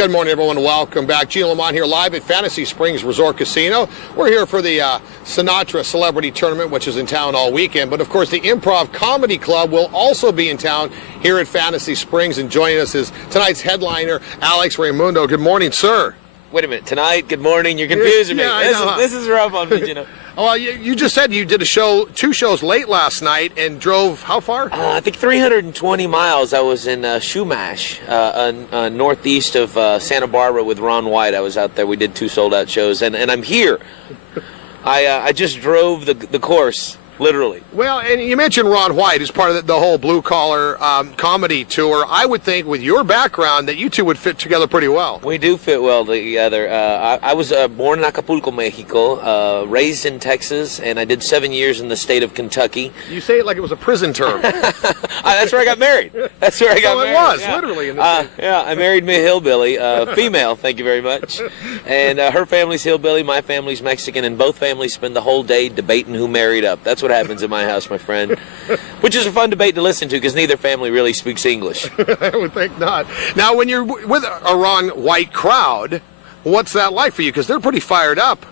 Good morning, everyone. Welcome back. Gino Lamont here live at Fantasy Springs Resort Casino. We're here for the Sinatra Celebrity Tournament, which is in town all weekend. But, of course, the Improv Comedy Club will also be in town here at Fantasy Springs. And joining us is tonight's headliner, Alex Reymundo. Good morning, sir. Wait a minute. Tonight, good morning. You're confusing me. Yeah, This is rough on me, Gino. Well, you just said you did two shows late last night and drove how far? I think 320 miles. I was in Shumash, northeast of Santa Barbara with Ron White. I was out there. We did 2 sold-out shows, and I'm here. I just drove the course, literally. Well, and you mentioned Ron White as part of the whole blue-collar comedy tour. I would think with your background that you two would fit together pretty well. We do fit well together. I was born in Acapulco, Mexico, raised in Texas, and I did 7 years in the state of Kentucky. You say it like it was a prison term. That's where I got married. That's where I got married. It was, yeah. literally. In the yeah, I married me a hillbilly, female, thank you very much. And her family's hillbilly, my family's Mexican, and both families spend the whole day debating who married up. That's what happens in my house, my friend, which is a fun debate to listen to because neither family really speaks English. I would think not. Now, when you're with a Ron White crowd, what's that like for you? Because they're pretty fired up.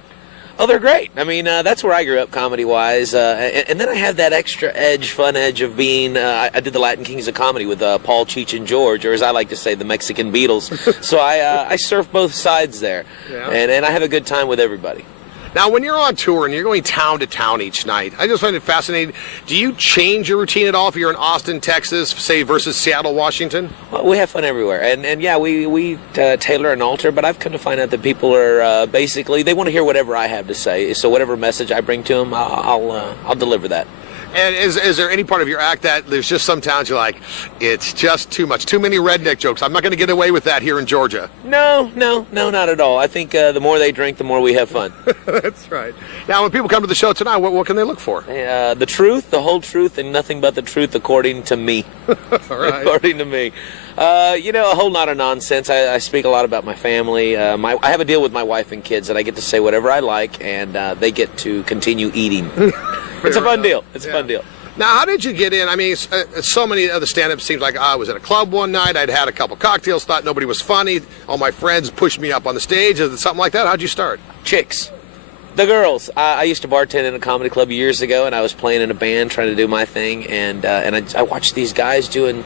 Oh, they're great. I mean, that's where I grew up comedy-wise. And then I have that extra edge, fun edge of being, I did the Latin Kings of Comedy with Paul, Cheech, and George, or as I like to say, the Mexican Beatles. So I surf both sides there. Yeah. And I have a good time with everybody. Now, when you're on tour and you're going town to town each night, I just find it fascinating. Do you change your routine at all if you're in Austin, Texas, say, versus Seattle, Washington? Well, we have fun everywhere. And yeah, we tailor and alter, but I've come to find out that people are basically, they want to hear whatever I have to say. So whatever message I bring to them, I'll deliver that. And is there any part of your act that there's just some towns you're like, it's just too much, too many redneck jokes? I'm not going to get away with that here in Georgia. No, not at all. I think the more they drink, the more we have fun. That's right. Now, when people come to the show tonight, what can they look for? The truth, the whole truth, and nothing but the truth, according to me. All right. According to me. A whole lot of nonsense. I speak a lot about my family. I have a deal with my wife and kids that I get to say whatever I like, and they get to continue eating. It's a fun deal. It's a fun deal. Now, how did you get in? I mean, so many of the stand-ups seems like I was at a club one night, I'd had a couple cocktails, thought nobody was funny, all my friends pushed me up on the stage. Is it something like that? How'd you start? Chicks. The girls. I used to bartend in a comedy club years ago, and I was playing in a band trying to do my thing, and I watched these guys doing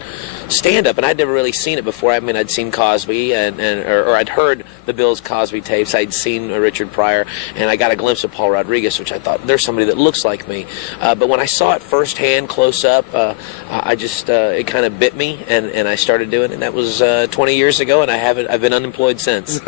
stand-up, and I'd never really seen it before. I mean, I'd seen Cosby, or I'd heard the Bill's Cosby tapes. I'd seen Richard Pryor, and I got a glimpse of Paul Rodriguez, which I thought, there's somebody that looks like me. But when I saw it firsthand, close up, it kind of bit me, and I started doing it. And that was 20 years ago, and I've been unemployed since.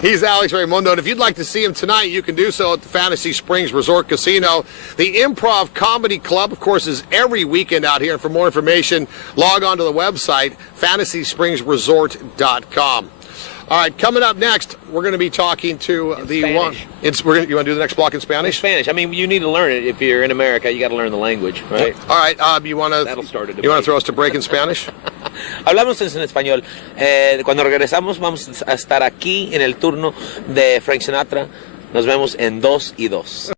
He's Alex Reymundo, and if you'd like to see him tonight, you can do so at the Fantasy Springs Resort Casino. The Improv Comedy Club, of course, is every weekend out here. And for more information, log on to the website, fantasyspringsresort.com. All right, coming up next, we're going to be talking to you want to do the next block in Spanish? In Spanish. I mean, you need to learn it. If you're in America, you got to learn the language, right? All right, you want to throw us to break in Spanish? Hablamos en español. Cuando regresamos, vamos a estar aquí en el turno de Frank Sinatra. Nos vemos en 2 y 2.